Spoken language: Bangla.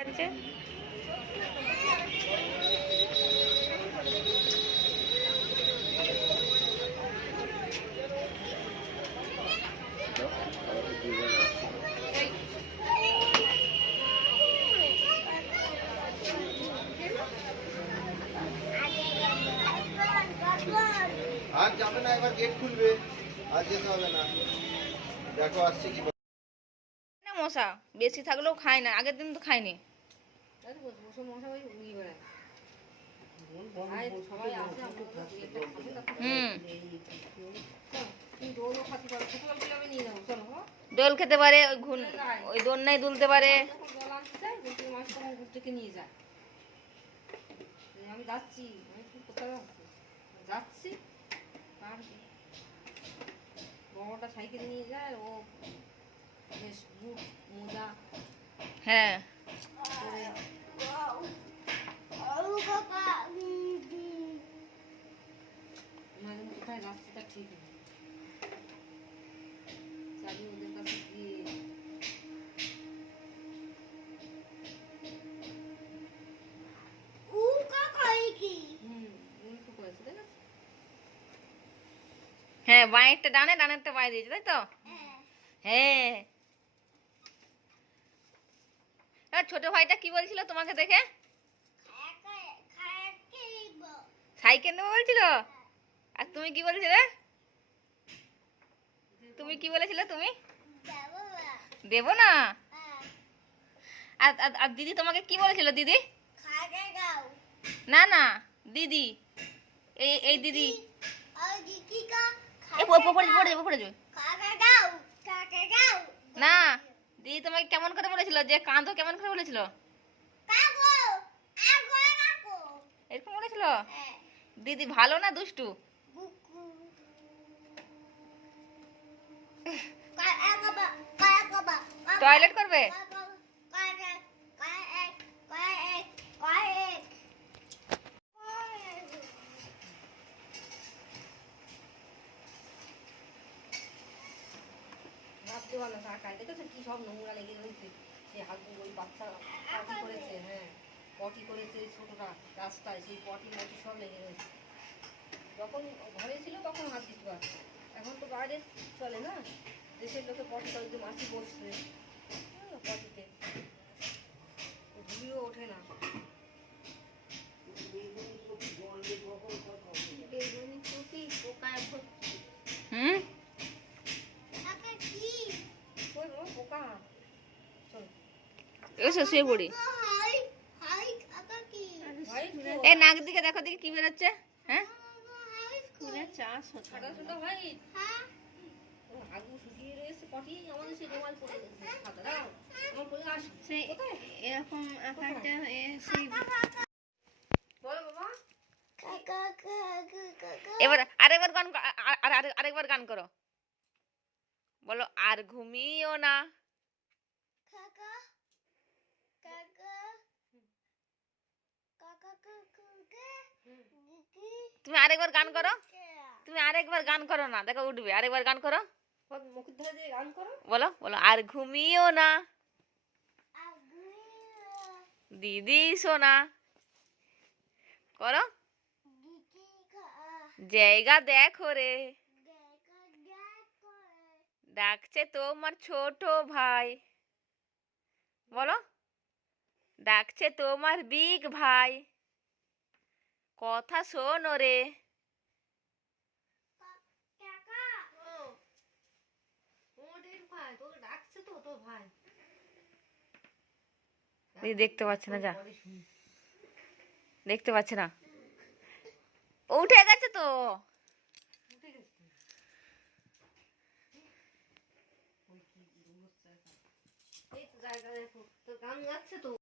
যাচ্ছে। আর যাবে না, এবার গেট খুলবে, আর যেতে হবে না। দেখো আসছে কি না মশা বেশি থাকলেও খায় না, আগের দিন তো খায়নি। দোল খেতে পারে, ওই দোলনায় দুলতে পারে। আমি যাচ্ছি, কোথায় যাচ্ছি, বড়টা সাইকেল নিয়ে যায়, ও বেশ বুট মোজা হ্যাঁ কোথায় যাচ্ছে তা ঠিক নেই। চাবি ওদের কাছে গিয়ে হ্যাঁ, বাঁয়েরটা ডানে, ডানেরটা বাঁয়ে দিয়েছে, তাই তো? হ্যাঁ। ছোট ভাইটা কি বলছিল তোমাকে দেখে? সাইকেল নেবো বলছিল। আর তুমি কি বলছিলে? তুমি কি বলেছিলে? তুমি দেব না। আর আর দিদি তোমাকে কি বলেছিল? দিদি না না, দিদি, এই দিদি না, দিদি তোমাকে কেমন করে বলেছিল যে কাঁদো? কেমন করে বলেছিল? এরকম বলেছিল? দিদি ভালো না দুষ্টু? টয়লেট করবে? ভাবতে পারলো ঢাকায় দেখেছো কি সব নোংরা লেগে রয়েছে। সে হাত ওই বাচ্চা পটি করেছে, হ্যাঁ পটি করেছে ছোটটা রাস্তায়, সেই পটি মটি সব লেগে রয়েছে। যখন ঘরে ছিল তখন হাত দিতে পারতো, এখন তো বাইরে চলে না, দেশের লোকে পটি করে, যে মাছি বসছে পটিতে, ধুলিও ওঠে না। হুম, পোকা এসো শুয়ে পড়ি। এই নাক দিকে দেখো, দিকে কি বেরোচ্ছে? হ্যাঁ, আগু শুকিয়ে রয়েছে পটি, আমাদের সেই রুমাল পড়ে গেছে খাতাটা, আমার বলে আসছে এরকম বলো বাবা। এবার আরেকবার গান, আরেকবার গান করো, বলো আর ঘুমিও না। তুমি আরেকবার গান করো, তুমি আরেকবার গান করো না, দেখো উঠবে। আরেকবার গান করো, মুখের ধরে দিয়ে গান করো, বলো বলো আর ঘুমিও না দিদি সোনা। করো, জায়গা দেখো রে, ডাকছে তোমার ছোট ভাই। বলো, ডাকছে তোমার বিগ ভাই, কথা শোনো রে। দেখতে পাচ্ছে না, যা দেখতে পাচ্ছে না, ও উঠে গেছে তো। এই তো জায়গা দেখো, তো গান গাচ্ছে তো।